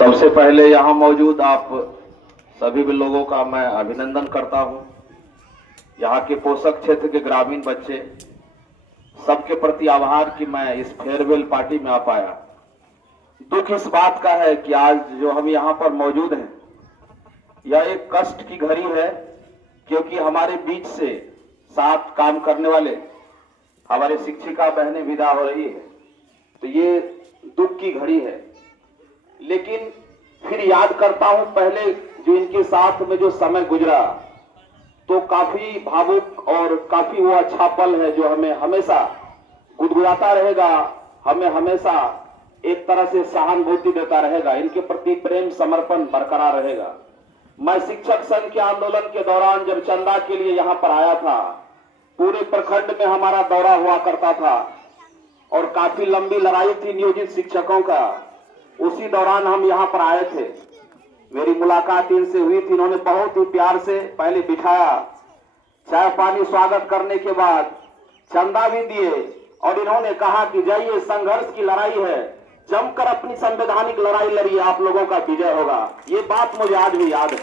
सबसे पहले यहाँ मौजूद आप सभी भी लोगों का मैं अभिनंदन करता हूँ। यहाँ के पोषक क्षेत्र के ग्रामीण बच्चे सबके प्रति आभार कि मैं इस फेयरवेल पार्टी में आ पाया। दुख इस बात का है कि आज जो हम यहाँ पर मौजूद हैं यह एक कष्ट की घड़ी है, क्योंकि हमारे बीच से साथ काम करने वाले हमारे शिक्षिका बहनें विदा हो रही है, तो ये दुख की घड़ी है। लेकिन फिर याद करता हूं पहले जो इनके साथ में जो समय गुजरा, तो काफी भावुक और काफी वो अच्छा पल है जो हमें हमेशा गुदगुदाता रहेगा, हमें हमेशा एक तरह से सहानुभूति देता रहेगा, इनके प्रति प्रेम समर्पण बरकरार रहेगा। मैं शिक्षक संघ के आंदोलन के दौरान जब चंदा के लिए यहाँ पर आया था, पूरे प्रखंड में हमारा दौरा हुआ करता था और काफी लंबी लड़ाई थी नियोजित शिक्षकों का। उसी दौरान हम यहाँ पर आए थे, मेरी मुलाकात इनसे हुई थी। इन्होंने बहुत ही प्यार से पहले बिठाया, चाय पानी स्वागत करने के बाद चंदा भी दिए और इन्होंने कहा कि जाइए, संघर्ष की लड़ाई है, जमकर अपनी संवैधानिक लड़ाई लड़िए, आप लोगों का विजय होगा। ये बात मुझे आज भी याद है।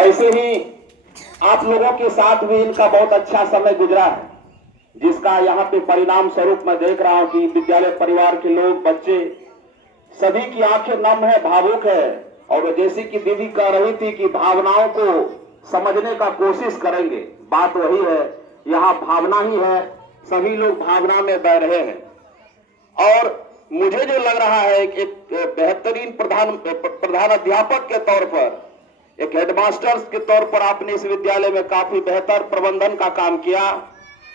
ऐसे ही आप लोगों के साथ भी इनका बहुत अच्छा समय गुजरा है, जिसका यहाँ पे परिणाम स्वरूप मैं देख रहा हूं कि विद्यालय परिवार के लोग, बच्चे सभी की आंखें नम है, भावुक है। और जैसी कि दीदी कह रही थी कि भावनाओं को समझने का कोशिश करेंगे, बात वही है, यहाँ भावना ही है, सभी लोग भावना में बह रहे हैं। और मुझे जो लग रहा है एक बेहतरीन प्रधान अध्यापक के तौर पर, एक हेडमास्टर्स के तौर पर आपने इस विद्यालय में काफी बेहतर प्रबंधन का काम किया,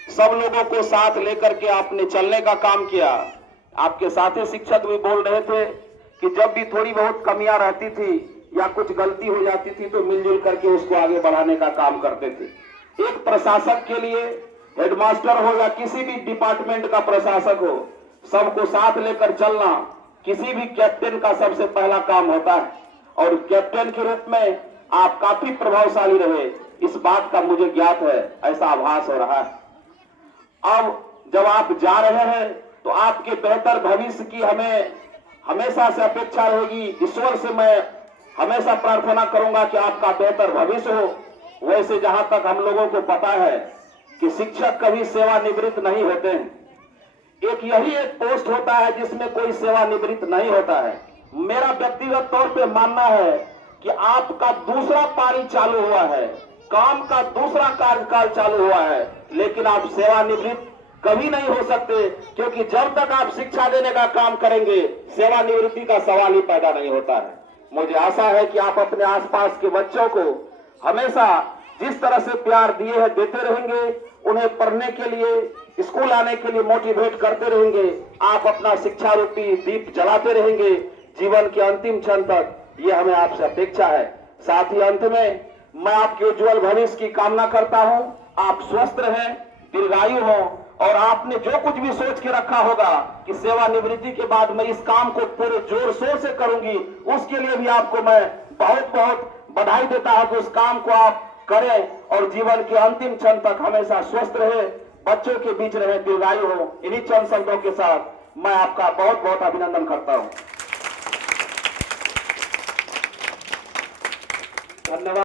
सब लोगों को साथ लेकर के आपने चलने का काम किया। आपके साथी शिक्षक भी बोल रहे थे कि जब भी थोड़ी बहुत कमियां रहती थी या कुछ गलती हो जाती थी तो मिलजुल करके उसको आगे बढ़ाने का काम करते थे। एक प्रशासक के लिए, हेडमास्टर हो या किसी भी डिपार्टमेंट का प्रशासक हो, सबको साथ लेकर चलना किसी भी कैप्टन का सबसे पहला काम होता है। और कैप्टन के रूप में आप काफी प्रभावशाली रहे, इस बात का मुझे ज्ञात है, ऐसा आभास हो रहा है। अब जब आप जा रहे हैं तो आपके बेहतर भविष्य की हमें हमेशा से अपेक्षा रहेगी। ईश्वर से मैं हमेशा प्रार्थना करूंगा कि आपका बेहतर भविष्य हो। वैसे जहां तक हम लोगों को पता है कि शिक्षक कभी सेवानिवृत्त नहीं होते हैं, एक यही एक पोस्ट होता है जिसमें कोई सेवानिवृत्त नहीं होता है। मेरा व्यक्तिगत तौर पे मानना है कि आपका दूसरा पारी चालू हुआ है, काम का दूसरा कार्यकाल चालू हुआ है, लेकिन आप सेवानिवृत्त कभी नहीं हो सकते, क्योंकि जब तक आप शिक्षा देने का काम करेंगे सेवानिवृत्ति का सवाल ही पैदा नहीं होता है। मुझे आशा है कि आप अपने आसपास के बच्चों को हमेशा जिस तरह से प्यार दिए हैं देते रहेंगे, उन्हें पढ़ने के लिए, स्कूल आने के लिए मोटिवेट करते रहेंगे, आप अपना शिक्षा रूपी दीप जलाते रहेंगे जीवन के अंतिम क्षण तक, ये हमें आपसे अपेक्षा है। साथ ही अंत में मैं आपके उज्जवल भविष्य की कामना करता हूं। आप स्वस्थ रहें, दीर्घायु हो, और आपने जो कुछ भी सोच के रखा होगा कि सेवानिवृत्ति के बाद मैं इस काम को पूरे जोर शोर से करूंगी, उसके लिए भी आपको मैं बहुत बहुत बधाई देता हूं कि उस काम को आप करें और जीवन के अंतिम क्षण तक हमेशा स्वस्थ रहे, बच्चों के बीच रहे, दीर्घायु हो। इन्हीं चंद शब्दों के साथ मैं आपका बहुत बहुत अभिनंदन करता हूं। धन्यवाद।